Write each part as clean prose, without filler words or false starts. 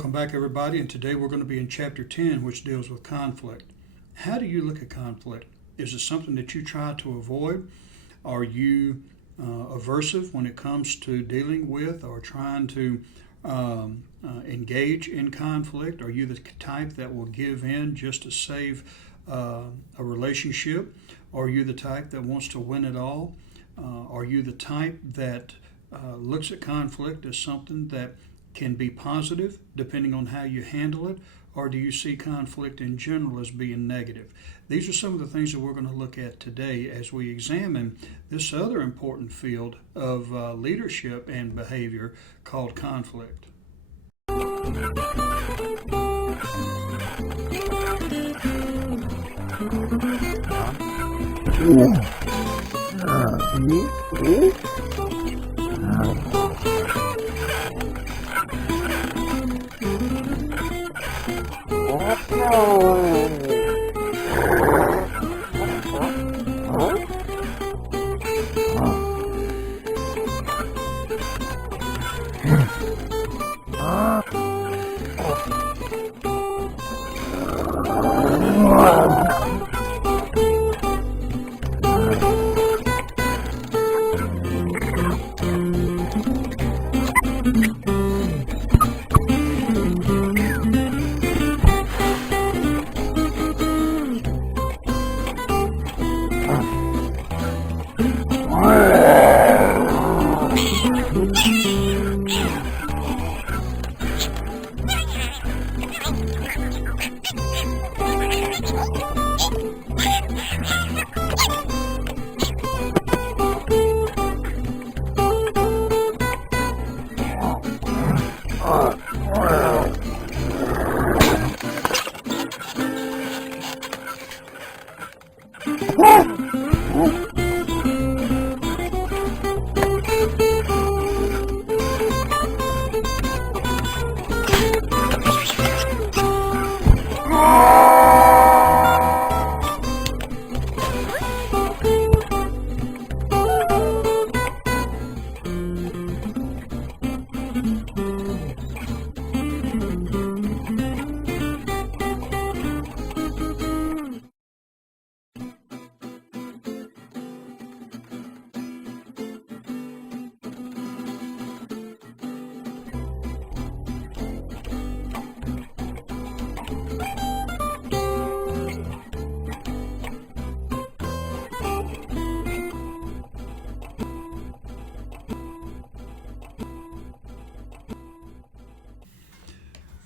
Welcome back, everybody, and today we're going to be in Chapter 10, which deals with conflict. How do you look at conflict? Is it something that you try to avoid? Are you aversive when it comes to dealing with or trying to engage in conflict? Are you the type that will give in just to save a relationship? Are you the type that wants to win it all? Are you the type that looks at conflict as something that can be positive depending on how you handle it, or do you see conflict in general as being negative? These are some of the things that we're going to look at today as we examine this other important field of leadership and behavior called conflict.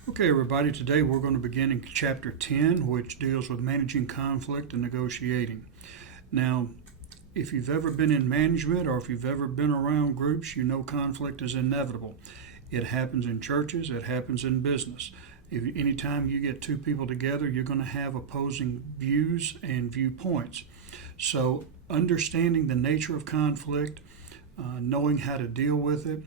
Okay, everybody, today we're going to begin in Chapter 10, which deals with managing conflict and negotiating. Now, if you've ever been in management or if you've ever been around groups, you know conflict is inevitable. It happens in churches, it happens in business. Anytime you get two people together, you're going to have opposing views and viewpoints. So, understanding the nature of conflict, knowing how to deal with it,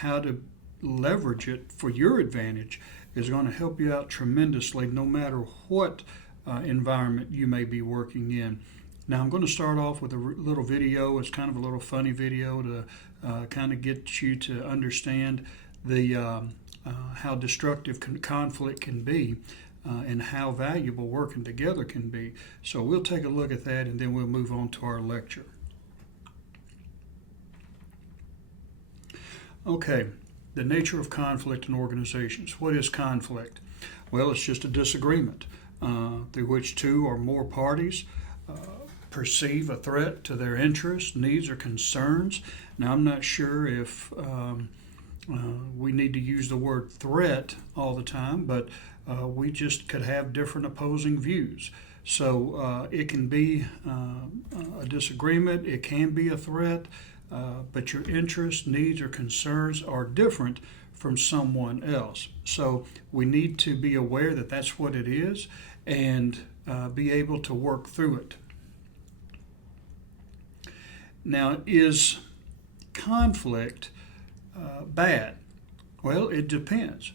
how to leverage it for your advantage is going to help you out tremendously no matter what environment you may be working in. Now I'm going to start off with a little video. It's kind of a little funny video to kind of get you to understand the how destructive conflict can be and how valuable working together can be. So we'll take a look at that and then we'll move on to our lecture. Okay. The nature of conflict in organizations. What is conflict? Well, it's just a disagreement through which two or more parties perceive a threat to their interests, needs, or concerns. Now, I'm not sure if we need to use the word threat all the time, but we just could have different opposing views. So it can be a disagreement, it can be a threat, but your interests, needs, or concerns are different from someone else. So we need to be aware that that's what it is and be able to work through it. Now, is conflict bad? Well, it depends.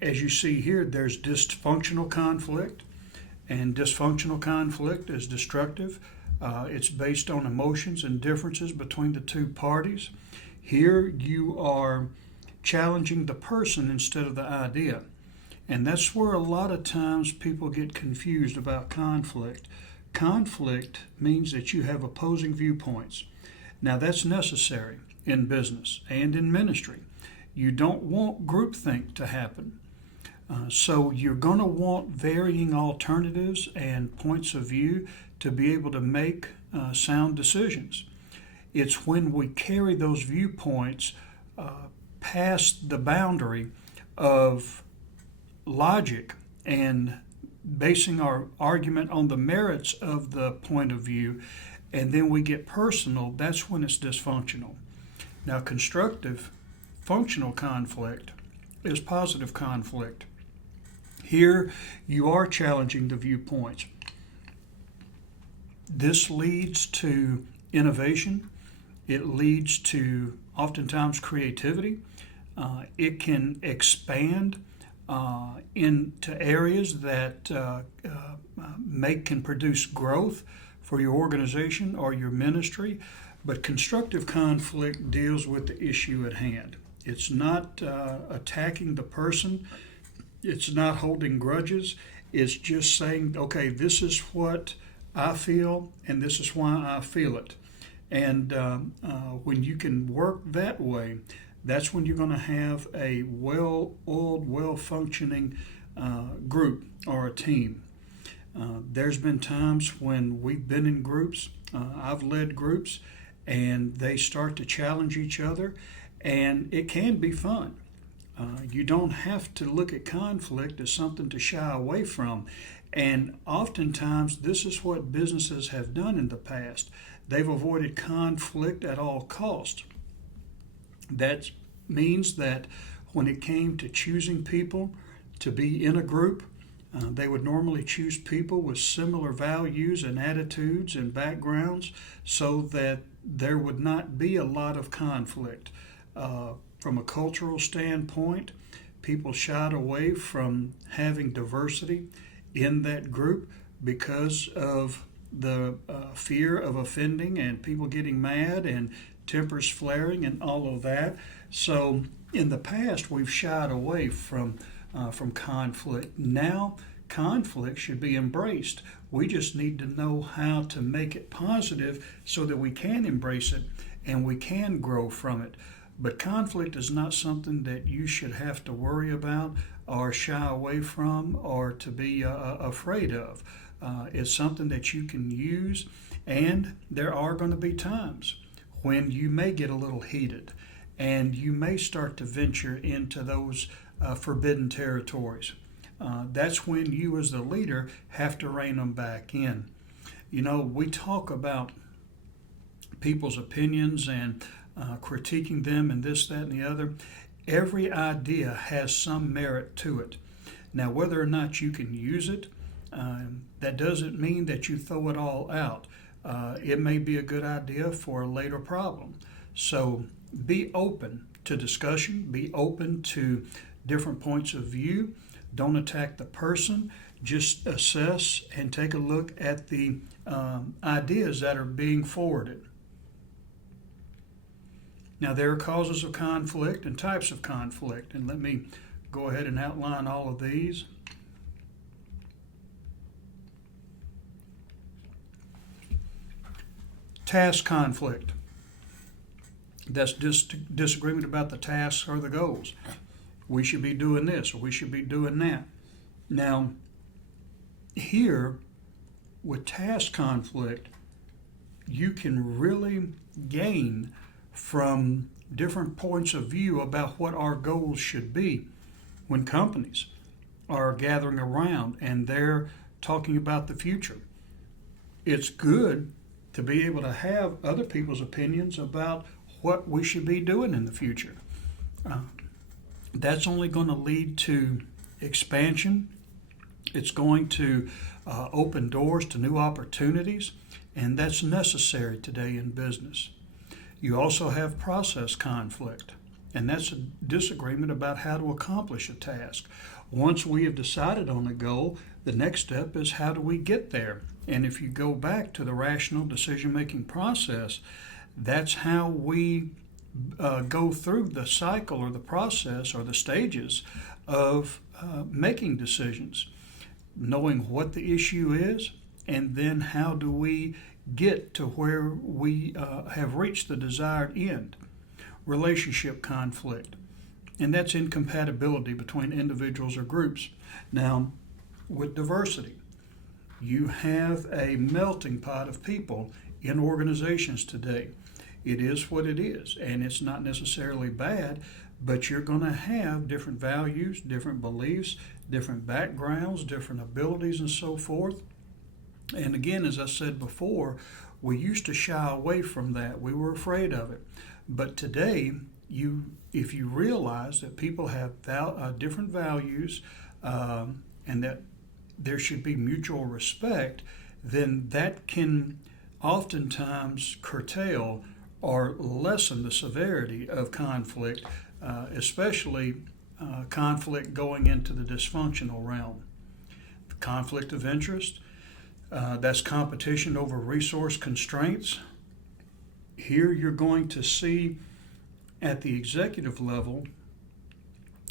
As you see here, there's dysfunctional conflict, and dysfunctional conflict is destructive. It's based on emotions and differences between the two parties. Here you are challenging the person instead of the idea. And that's where a lot of times people get confused about conflict. Conflict means that you have opposing viewpoints. Now, that's necessary in business and in ministry. You don't want groupthink to happen. So you're going to want varying alternatives and points of view to be able to make sound decisions. It's when we carry those viewpoints past the boundary of logic and basing our argument on the merits of the point of view, and then we get personal, that's when it's dysfunctional. Now, constructive, functional conflict is positive conflict. Here, you are challenging the viewpoints. This leads to innovation. It leads to oftentimes creativity. It can expand into areas that can produce growth for your organization or your ministry. But constructive conflict deals with the issue at hand. It's not attacking the person. It's not holding grudges. It's just saying, okay, this is what I feel, and this is why I feel it. And when you can work that way, that's when you're going to have a well-oiled, well-functioning group or a team. There's been times when we've been in groups, I've led groups, and they start to challenge each other, and it can be fun. You don't have to look at conflict as something to shy away from. And oftentimes, this is what businesses have done in the past. They've avoided conflict at all costs. That means that when it came to choosing people to be in a group, they would normally choose people with similar values and attitudes and backgrounds so that there would not be a lot of conflict. From a cultural standpoint, people shied away from having diversity in that group because of the fear of offending and people getting mad and tempers flaring and all of that. So in the past, we've shied away from conflict. Now, conflict should be embraced. We just need to know how to make it positive so that we can embrace it and we can grow from it. But conflict is not something that you should have to worry about or shy away from or to be afraid of. It's something that you can use, and there are going to be times when you may get a little heated and you may start to venture into those forbidden territories. That's when you as the leader have to rein them back in. You know, we talk about people's opinions and critiquing them and this, that, and the other. Every idea has some merit to it. Now, whether or not you can use it, that doesn't mean that you throw it all out. It may be a good idea for a later problem. So be open to discussion, be open to different points of view. Don't attack the person. Just assess and take a look at the ideas that are being forwarded. Now, there are causes of conflict and types of conflict, and let me go ahead and outline all of these. Task conflict. That's just disagreement about the tasks or the goals. We should be doing this or we should be doing that. Now, here with task conflict, you can really gain from different points of view about what our goals should be when companies are gathering around and they're talking about the future. It's good to be able to have other people's opinions about what we should be doing in the future. That's only going to lead to expansion. It's going to open doors to new opportunities, and that's necessary today in business. You also have process conflict, and that's a disagreement about how to accomplish a task. Once we have decided on a goal, the next step is how do we get there? And if you go back to the rational decision-making process, that's how we go through the cycle or the process or the stages of making decisions, knowing what the issue is, and then how do we get to where we have reached the desired end. Relationship conflict, and that's incompatibility between individuals or groups. Now, with diversity, you have a melting pot of people in organizations today. It is what it is, and it's not necessarily bad, but you're going to have different values, different beliefs, different backgrounds, different abilities, and so forth. And again, as I said before, we used to shy away from that. We were afraid of it. But today, if you realize that people have different values and that there should be mutual respect, then that can oftentimes curtail or lessen the severity of conflict, especially conflict going into the dysfunctional realm. Conflict of interest, that's competition over resource constraints. Here you're going to see at the executive level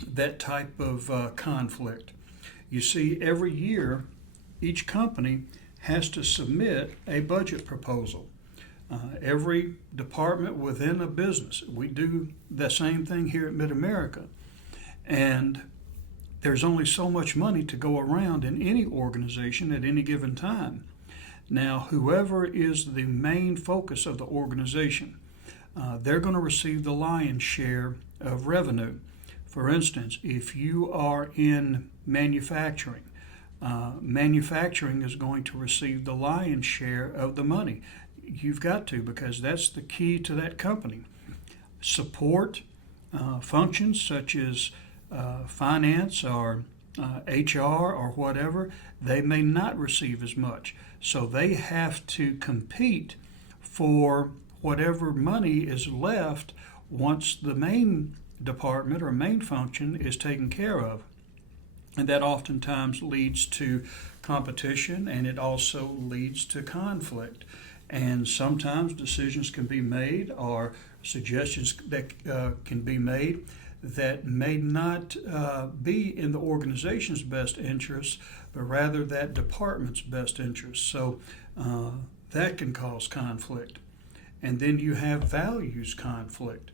that type of conflict. You see, every year, each company has to submit a budget proposal. Every department within a business, we do the same thing here at Mid-America. And there's only so much money to go around in any organization at any given time. Now, whoever is the main focus of the organization, they're going to receive the lion's share of revenue. For instance, if you are in manufacturing, manufacturing is going to receive the lion's share of the money. You've got to, because that's the key to that company. Support functions such as finance or HR or whatever, they may not receive as much. So they have to compete for whatever money is left once the main department or main function is taken care of. And that oftentimes leads to competition, and it also leads to conflict. And sometimes decisions can be made or suggestions that can be made that may not be in the organization's best interest, but rather that department's best interest. So that can cause conflict. And then you have values conflict.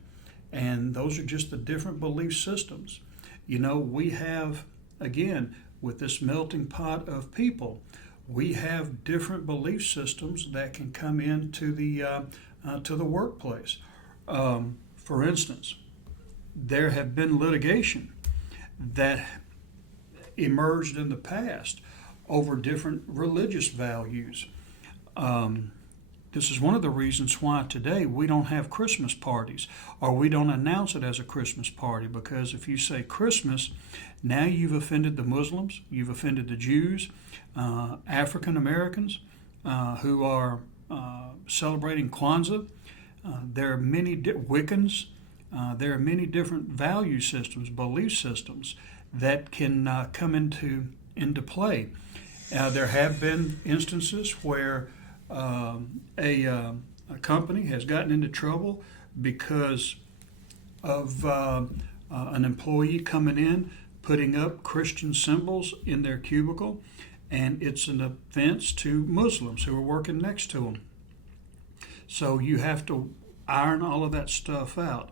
And those are just the different belief systems. You know, we have, again, with this melting pot of people, we have different belief systems that can come into the workplace. For instance, there have been litigation that emerged in the past over different religious values. This is one of the reasons why today we don't have Christmas parties, or we don't announce it as a Christmas party, because if you say Christmas, now you've offended the Muslims, you've offended the Jews, African Americans who are celebrating Kwanzaa. There are many Wiccans. There are many different value systems, belief systems that can come into play. There have been instances where a company has gotten into trouble because of an employee coming in, putting up Christian symbols in their cubicle, and it's an offense to Muslims who are working next to them. So you have to iron all of that stuff out.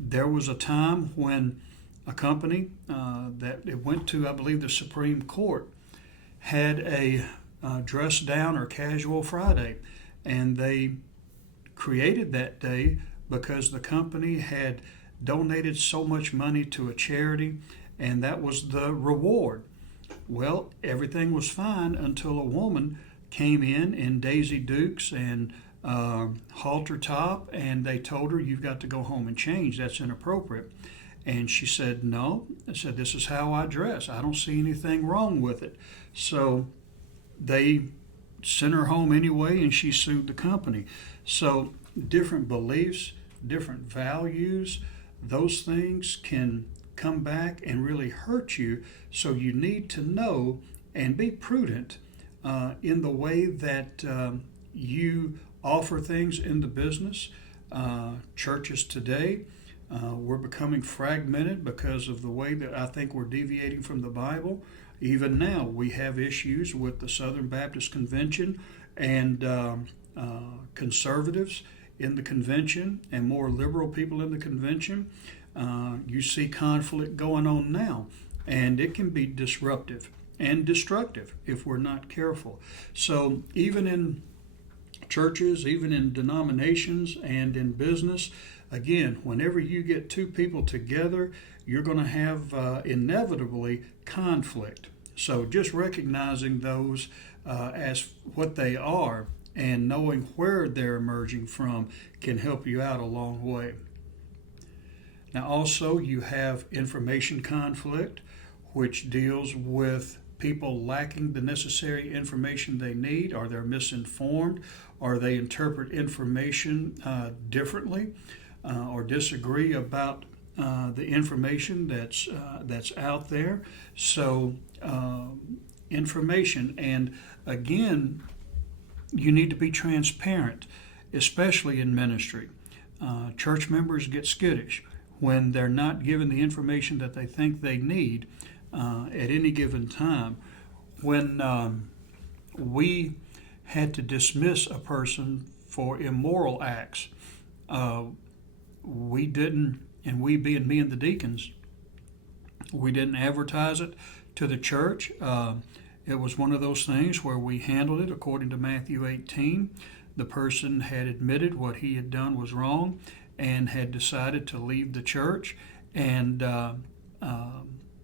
There was a time when a company that it went to, I believe, the Supreme Court, had a dress down or casual Friday, and they created that day because the company had donated so much money to a charity, and that was the reward. Well, everything was fine until a woman came in Daisy Dukes and halter top, and they told her, "You've got to go home and change. That's inappropriate." And she said, "No." I said, "This is how I dress. I don't see anything wrong with it." So they sent her home anyway, and she sued the company. So different beliefs, different values, those things can come back and really hurt you. So you need to know and be prudent in the way that you offer things in the business. churches today, we're becoming fragmented because of the way that I think we're deviating from the Bible. Even now, we have issues with the Southern Baptist Convention and conservatives in the convention and more liberal people in the convention. You see conflict going on now, and it can be disruptive and destructive if we're not careful. So even in churches, even in denominations and in business, again, whenever you get two people together, you're going to have inevitably conflict. So just recognizing those as what they are and knowing where they're emerging from can help you out a long way. Now also you have information conflict, which deals with people lacking the necessary information they need, or they're misinformed, or they interpret information differently, or disagree about the information that's out there. So information, and again, you need to be transparent, especially in ministry. Church members get skittish when they're not given the information that they think they need at any given time. When we had to dismiss a person for immoral acts, we didn't, and we being me and the deacons, we didn't advertise it to the church. It was one of those things where we handled it according to Matthew 18. The person had admitted what he had done was wrong and had decided to leave the church, and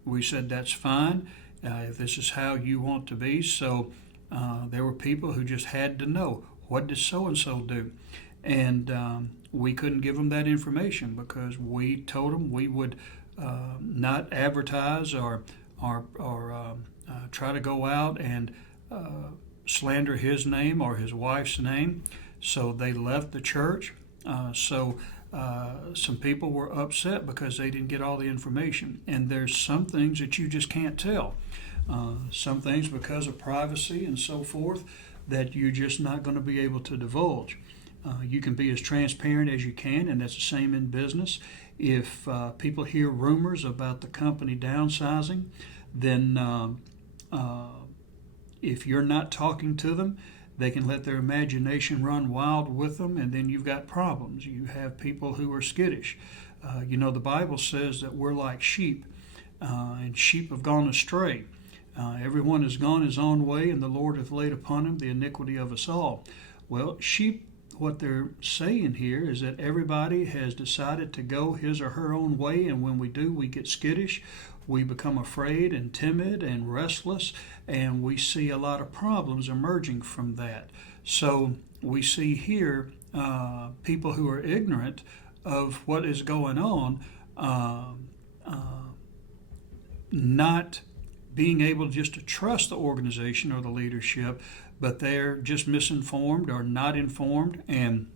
we said that's fine if this is how you want to be. So there were people who just had to know, what did so-and-so do? And we couldn't give them that information because we told them we would not advertise or try to go out and slander his name or his wife's name. So they left the church. Some people were upset because they didn't get all the information. And there's some things that you just can't tell. Some things because of privacy and so forth that you're just not going to be able to divulge. You can be as transparent as you can, and that's the same in business. If people hear rumors about the company downsizing, then if you're not talking to them, they can let their imagination run wild with them, and then you've got problems. You have people who are skittish. The Bible says that we're like sheep, and sheep have gone astray. Everyone has gone his own way, and the Lord hath laid upon him the iniquity of us all. Well, sheep, what they're saying here is that everybody has decided to go his or her own way, and when we do, we get skittish. We become afraid and timid and restless, and we see a lot of problems emerging from that. So we see here people who are ignorant of what is going on, not being able just to trust the organization or the leadership, but they're just misinformed or not informed, and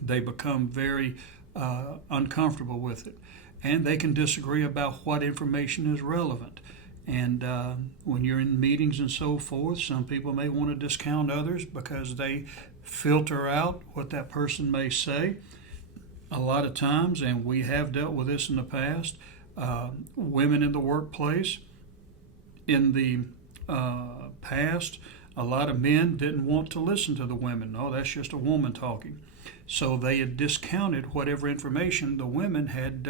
they become very uncomfortable with it. And they can disagree about what information is relevant. And when you're in meetings and so forth, some people may want to discount others because they filter out what that person may say. A lot of times, and we have dealt with this in the past, women in the workplace, in the past, a lot of men didn't want to listen to the women. Oh, that's just a woman talking. So they had discounted whatever information the women had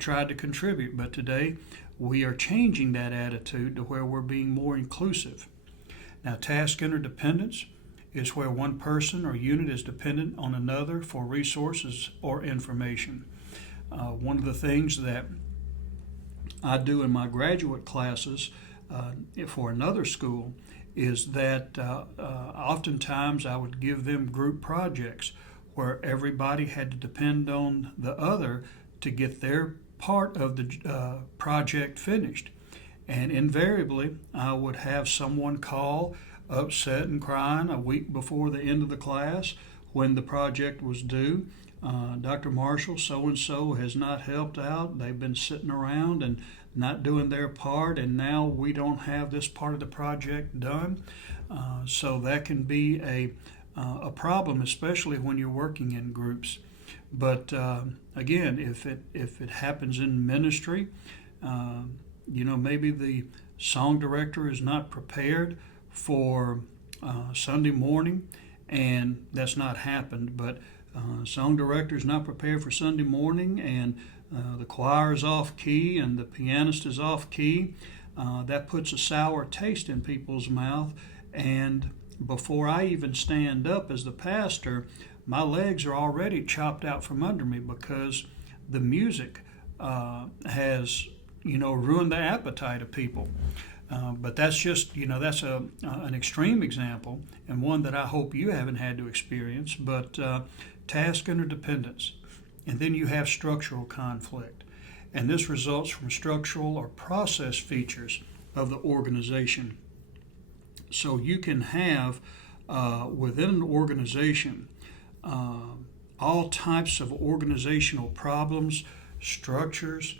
tried to contribute. But today, we are changing that attitude to where we're being more inclusive. Now, task interdependence is where one person or unit is dependent on another for resources or information. One of the things that I do in my graduate classes for another school is that oftentimes I would give them group projects where everybody had to depend on the other to get their part of the project finished. And invariably, I would have someone call upset and crying a week before the end of the class when the project was due. Dr. Marshall, so-and-so has not helped out. They've been sitting around and not doing their part, and now we don't have this part of the project done. So that can be a a problem, especially when you're working in groups. But again, if it happens in ministry, maybe the song director is not prepared for Sunday morning, and that's not happened. But song director is not prepared for Sunday morning, and the choir is off key, and the pianist is off key. That puts a sour taste in people's mouth, and before I even stand up as the pastor, my legs are already chopped out from under me because the music has, ruined the appetite of people. But that's just, that's an extreme example, and one that I hope you haven't had to experience. But task interdependence, and then you have structural conflict, and this results from structural or process features of the organization. So you can have within an organization all types of organizational problems, structures.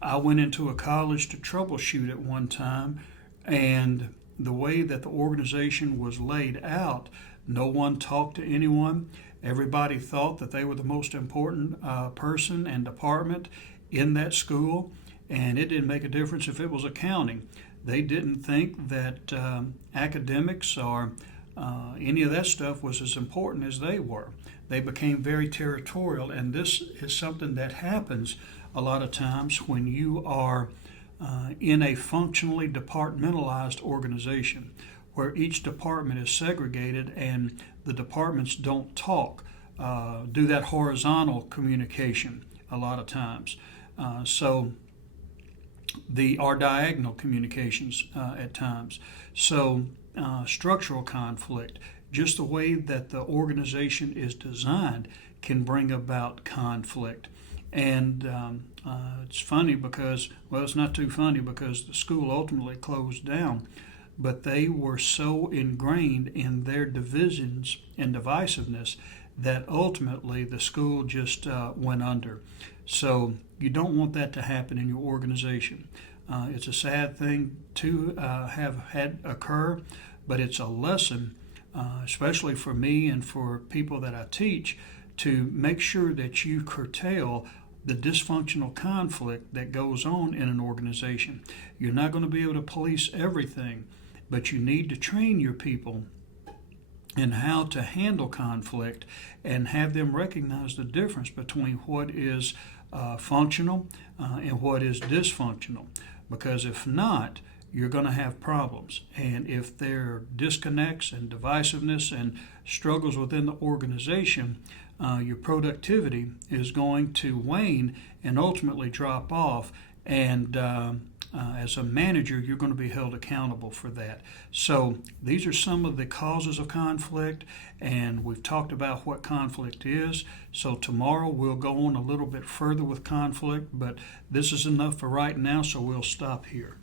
I went into a college to troubleshoot at one time, and the way that the organization was laid out, no one talked to anyone. Everybody thought that they were the most important person and department in that school, and it didn't make a difference if it was accounting. They didn't think that academics or any of that stuff was as important as they were. They became very territorial, and this is something that happens a lot of times when you are in a functionally departmentalized organization where each department is segregated and the departments don't talk, do that horizontal communication a lot of times. Our diagonal communications at times. So structural conflict, just the way that the organization is designed, can bring about conflict. And it's funny because, well, it's not too funny because the school ultimately closed down, but they were so ingrained in their divisions and divisiveness that ultimately the school just went under. So you don't want that to happen in your organization. It's a sad thing to have had occur, but it's a lesson, especially for me and for people that I teach, to make sure that you curtail the dysfunctional conflict that goes on in an organization. You're not going to be able to police everything, but you need to train your people in how to handle conflict and have them recognize the difference between what is functional and what is dysfunctional. Because if not, you're going to have problems. And if there are disconnects and divisiveness and struggles within the organization, your productivity is going to wane and ultimately drop off. And as a manager, you're going to be held accountable for that. So these are some of the causes of conflict, and we've talked about what conflict is. So tomorrow we'll go on a little bit further with conflict, but this is enough for right now, so we'll stop here.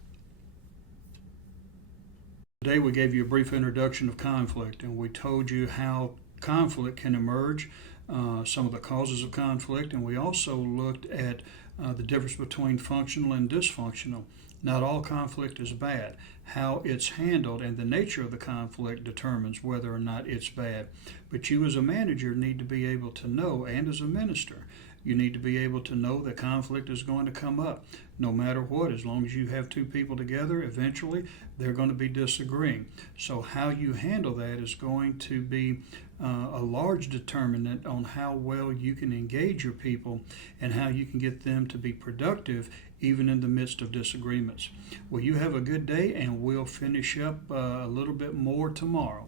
Today we gave you a brief introduction of conflict, and we told you how conflict can emerge, some of the causes of conflict, and we also looked at the difference between functional and dysfunctional. Not all conflict is bad. How it's handled and the nature of the conflict determines whether or not it's bad. But you as a manager need to be able to know, and as a minister, you need to be able to know that conflict is going to come up no matter what. As long as you have two people together, eventually they're going to be disagreeing. So how you handle that is going to be a large determinant on how well you can engage your people and how you can get them to be productive even in the midst of disagreements. Well, you have a good day, and we'll finish up a little bit more tomorrow.